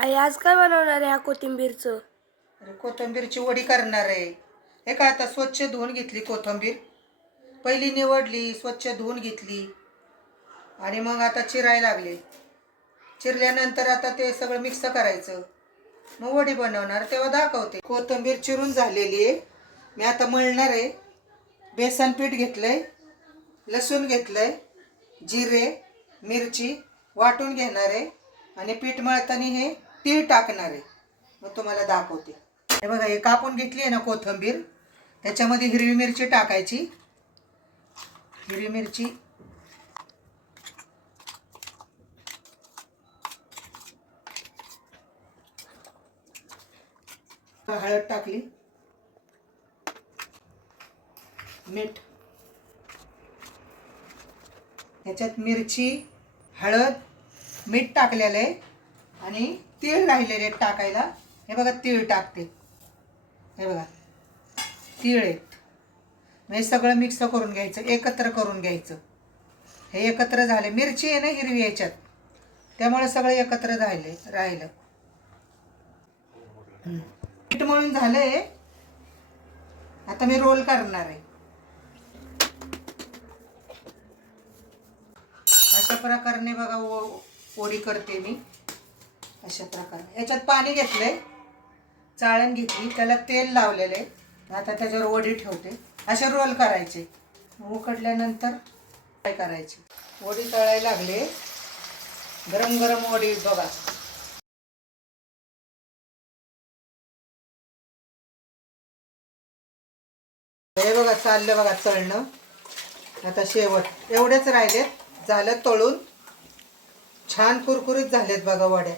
आई आज काय बनवणार आहे ह्या कोथिंबीरचं? अरे कोथिंबीरची वडी करणार आहे. हे काय आता स्वच्छ धुवून घेतली कोथिंबीर. पहिली निवडली, स्वच्छ धुवून घेतली आणि मग आता चिरायला लागले. चिरल्यानंतर आता ते सगळं मिक्स करायचं. मग वडी बनवणार तेव्हा दाखवते. कोथिंबीर चिरून झालेली आहे. मी आता मळणार आहे. बेसन पीठ घेतलंय, लसूण घेतलंय, जिरे मिरची वाटून घेणार आहे आणि पीठ मळताना हे तीळ टाकणार आहे. मग तुम्हाला दाखवते. हे बघा, हे कापून घेतली आहे ना कोथिंबीर, त्याच्यामध्ये हिरवी मिरची टाकायची. हिरवी मिरची हळद टाकली, मीठ, ह्याच्यात मिरची हळद मीठ टाकलेलं आहे आणि तीळ राहिलेले आहेत टाकायला. हे बघा तीळ टाकते. हे बघा तीळ आहेत. हे सगळं मिक्स करून घ्यायचं, एकत्र करून घ्यायचं. हे एकत्र झाले. मिरची आहे ना हिरवी याच्यात, त्यामुळे सगळं एकत्र राहिलं. पीठ मळून झालंय. आता मी रोल करणार आहे. अशा प्रकारे बघा वडी करते मी. अशा प्रकारे याच्यात पाणी घेतलंय, चाळण घेतली, त्याला तेल लावलेलं आहे. आता त्याच्यावर वडी ठेवते. असे रोल करायचे. उकडल्यानंतर काय करायचे. वडी तळायला लागले. गरम गरम वडी बघा. हे बघा चाललं बघा तळणं. आता शेवट एवढेच राहिलेत. झालं तळून. छान कुरकुरीत झालेत बघा वड्या.